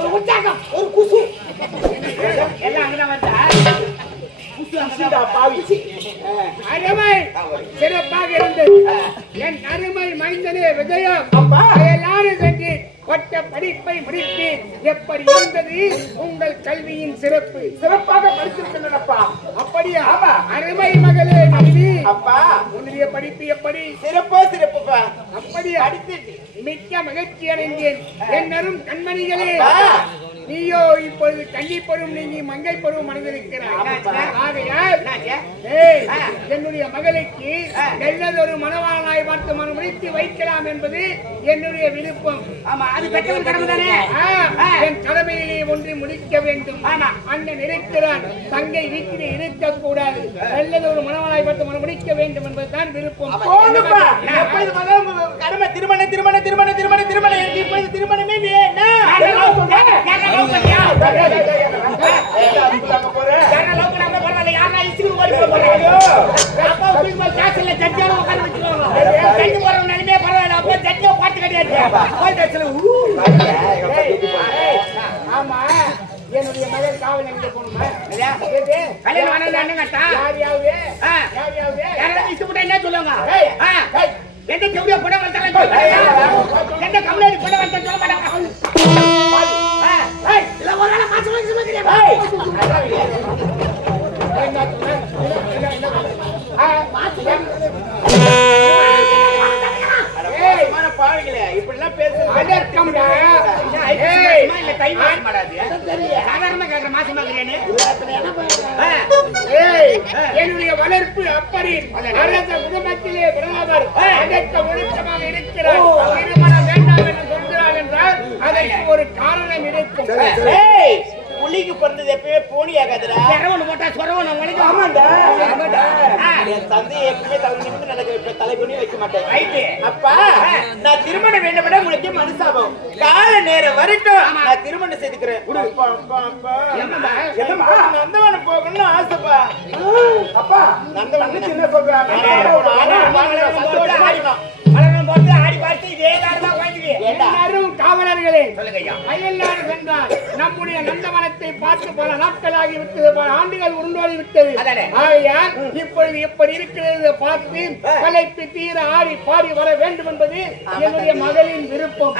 ஒரு உற்சாகம், ஒரு குசு எல்லாம் அங்கதான் வருதா? அருமை சிறப்பாக இருந்தது. என் அருமை மைந்தனே விஜயம், எல்லாரும் சென்று கொட்ட படிப்பை முடித்து எப்படி இருந்தது உங்கள் கல்வியின் சிறப்பு? சிறப்பாக படிச்சிருக்கிறப்பா. அப்படியா? அருமை மகளே நளினி, அப்பா உன்னுடைய படிப்பு எப்படி? சிறப்பா சிறப்புப்பா. அப்படியா? மிக்க மகிழ்ச்சி அடைந்தேன். என்னரும் கண்மணிகளே, நீயோ இப்பொழுது கல்வி பருவம் நீங்கி மங்கை பருவம் அடைந்திருக்கிறாய். ஆகையால் என்னுடைய மகளுக்கு நல்லதொரு மனவாளனாய் பார்த்து மனம் முடித்து வைக்கலாம் என்பது என்னுடைய விருப்பம். அது பெற்றவன் கடமை தானே. என் கடமையிலே ஒன்று முடிக்க வேண்டும். அண்ணன் இருக்கிறான், தங்கை வீட்டிலே இருக்கக்கூடாது. நல்லதொரு மனவாளனாய் பார்த்து மனம் முடிக்க வேண்டும் என்பதுதான் விருப்பம். கடமை திருமணம் திருமணம் திருமணம் திருமணம் திருமணம் இப்பொழுது திருமணமே ஆமா, என்னுடைய மகள் காவல் எங்க போகணுமா? என்ன சொல்லுவாங்க? எந்த செவடியா படம் வந்தாலும் எந்த கமலாடி படம் வந்தா சொல்ல மாட்டாங்க. இல்ல ஒரு நாள் மாசம் மாசம் பாருங்களே இப்படிலாம் பேசுறது என்னுடைய வளர்ப்பு அப்படி அரச குடும்பத்திலே பிறந்தவர் அதற்கு ஒழுக்கமாக இருக்கிறார். திருமணம் வேண்டாம் என்று சொல்கிறார் என்றால் அதற்கு ஒரு காரணம் இருக்கும். புள்ளிக்கு பிறந்தது எப்பவே போனி ஆகாதுடா. சொரவன போட்டா சொரவன உனக்கு. ஆமாண்டா என் தந்தை எப்பவே தலை நிமிர்ந்து நடக்க தலை குனி வைக்க மாட்டேன். ரைட்டு அப்பா, நான் திருமணம் வேண்டும்னா உங்களுக்கு மனசாபம். கால நேரம் வரட்டும், நான் திருமணம் செய்துக்கிறேன். நந்தவனம் போகணும்னு ஆசைப்பா. அப்பா நந்தவனம் என்ன சொல்றாங்க? போட்டு ஆடி பார்த்து இதே தான் எல்லாரும் காவலர்களே அயல்நாடு சென்றால் நம்முடைய நந்தவனத்தை பார்த்து பல நாட்களாகி விட்டது, பல ஆண்டுகள் உருண்டோடி விட்டது. ஆகையால் இப்பொழுது எப்படி இருக்கிறது பார்த்து கலைப்பு தீர ஆடி பாடி வர வேண்டும் என்பது என்னுடைய மகளின் விருப்பம்.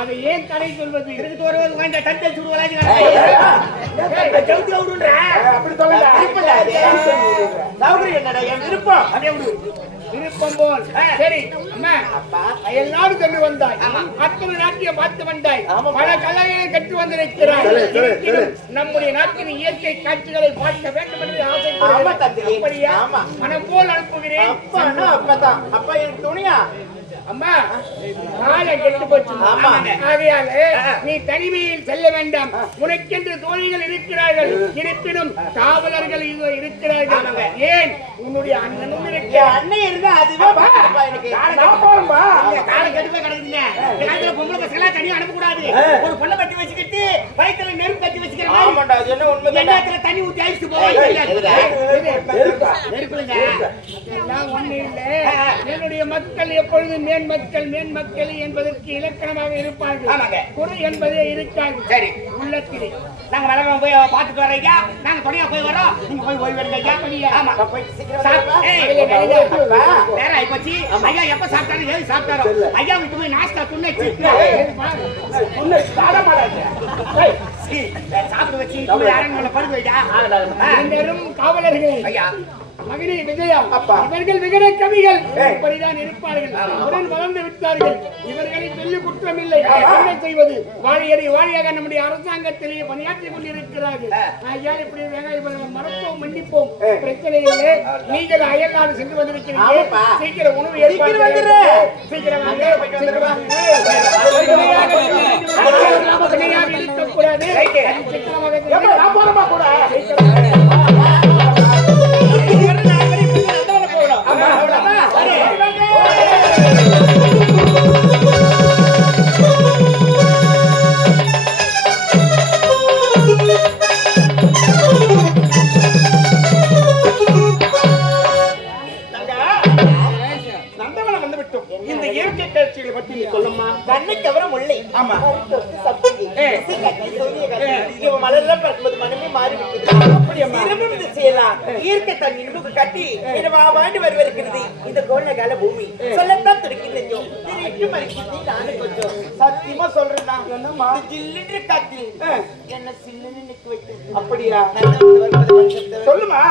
அதை ஏன் தடை சொல்வது? இருக்கு வருவது வேண்டாம், தந்தை சுடுவலாங்க விருப்பம் விருப்பம் போல். சரி அம்மா, எல்லாரும் சொல்லி வந்தாய், அத்தனை நாட்டியம் பார்த்து வந்தாய், பல கலைகளை கற்று வந்திருக்கிறாய். நம்முடைய நாட்டின் இயற்கை காட்சிகளை பார்க்க வேண்டும் என்று ஆசைப்படுகிறேன். மனம் போல் அனுப்புகிறேன். அப்பா எனக்கு துணியா? அம்மா காலை கெட்டு போச்சு. ஆகையால் நீ தனிமையில் செல்ல வேண்டாம். உனக்கென்று தோழிகள் இருக்கிறார்கள், இருப்பினும் காவலர்கள் இருக்கிறார்கள். ஏன் உன்னுடைய அண்ணனும் இருக்க? அண்ணன் இருந்தா அதுவே காலை கெட்டு போய் கிடக்குதுங்க. பொம்பளை பசங்களா தனியா அனுப்பக்கூடாது. ஒரு பொண்ணை கட்டி வச்சுக்கிட்டு வயிற்றுல நெருப்பு கட்டி வச்சுக்கிறேன். தண்ணி ஊற்றி அழிச்சுட்டு போவாங்க. ஒண்ணு இல்ல, என்னுடைய மக்கள் எப்பொழுதும் மேன்மக்கள் மேன்மக்கள் என்பதற்கு இலக்கணமாக இருப்பார்கள். குறை என்பதே இருக்காது. சரி, உள்ளத்திலே நாங்க வளர்க்க போய் பார்த்துட்டு வர்றீங்க, நாங்க துணையா போய் வரோம், நீங்க போய் ஓய்வு எடுங்க. ஆமா வேற ஆயிப்போச்சு. ஐயா எப்ப சாப்பிட்டாரு, ஏது சாப்பிட்டாரோ ஐயா விட்டு போய் நாஸ்தா துண்ணச்சு சாப்பிட வச்சு படுக்க வைடா. காவலர்கள் ஐயா மகனே விஜயா, இவர்கள் விகட கவிகள் இப்படிதான் இருப்பார்கள். உடன் வளர்ந்து விட்டார்கள். இவர்களை சொல்லி குற்றமில்லை. என்ன செய்வது? வாழியறி வாழியாக நம்முடைய அரசாங்கத்திலேயே பணியாற்றிக் கொண்டிருக்கிறார்கள். ஐயா இப்படி மறப்போம் மன்னிப்போம், பிரச்சனை இல்லை. நீங்கள் அயல்நாடு சென்று வந்திருக்கிறீர்கள். சீக்கிரம் உணவு ஏற்பாடு சீக்கிரமாக இருக்கக்கூடாது. இந்த இயற்கை காட்சிகளை பத்தி நீ சொல்லம்மா. கண்ணை கவர முல்லை. ஆமா. சப்பங்கி. சீக்காக்கி சூரியகாந்தி. இவ மலர்லாம் பார்க்கும்போது மனமே மாறி விட்டது. அப்படியம்மா. திரும்பவும் இது செய்யலாம். இயற்கை தன் இன்புக்கு கட்டி வாண்டு வருவதற்கிறது இந்த கோலகால பூமி. சொல்லத்தான் துடிக்கின்றோ. திரைக்கு மறைக்கிறது நானும் கொஞ்சம் சத்தியமா சொல்றேன். நான் என்னம்மா ஜில்லுன்ற காத்து என்ன சில்லுன்னு நிக்க வைத்து. அப்படியா? சொல்லுமா.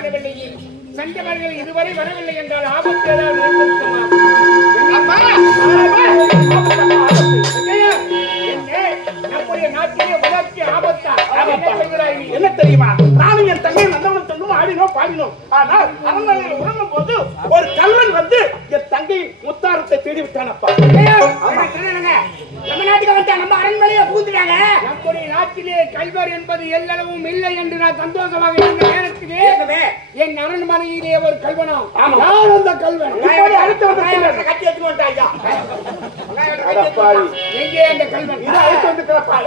காணவில்லை. சென்றவர்கள் இதுவரை வரவில்லை என்றால் ஆபத்து ஏதாவது ஏற்படுத்துமா? நம்முடைய நாட்டிலே உலகಕ್ಕೆ ஆபத்தா? என்ன தெரியுமா? நானும் என் தங்கை நந்தவன் சொல்லும் ஆடினோம் பாடினோம். ஆனால் அரண்மனையில் உறங்கும் போது ஒரு கல்வன் வந்து என் தங்கை முத்தாரத்தை தேடி விட்டானப்பா. நம்ம நாட்டுக்கு வந்தா நம்ம அரண்மனையை பூந்துட்டாங்க. நம்முடைய நாட்டிலே கல்வர் என்பது எல்லளவும் இல்லை என்று நான் சந்தோஷமாக இருந்த நேரத்திலே என் அரண்மனையிலே ஒரு கல்வனா? யார் அந்த கல்வன்? கட்டி எடுத்து வந்துட்டாங்க. எங்கே அந்த கல்வன்? அழைத்து வந்து கிடப்பா.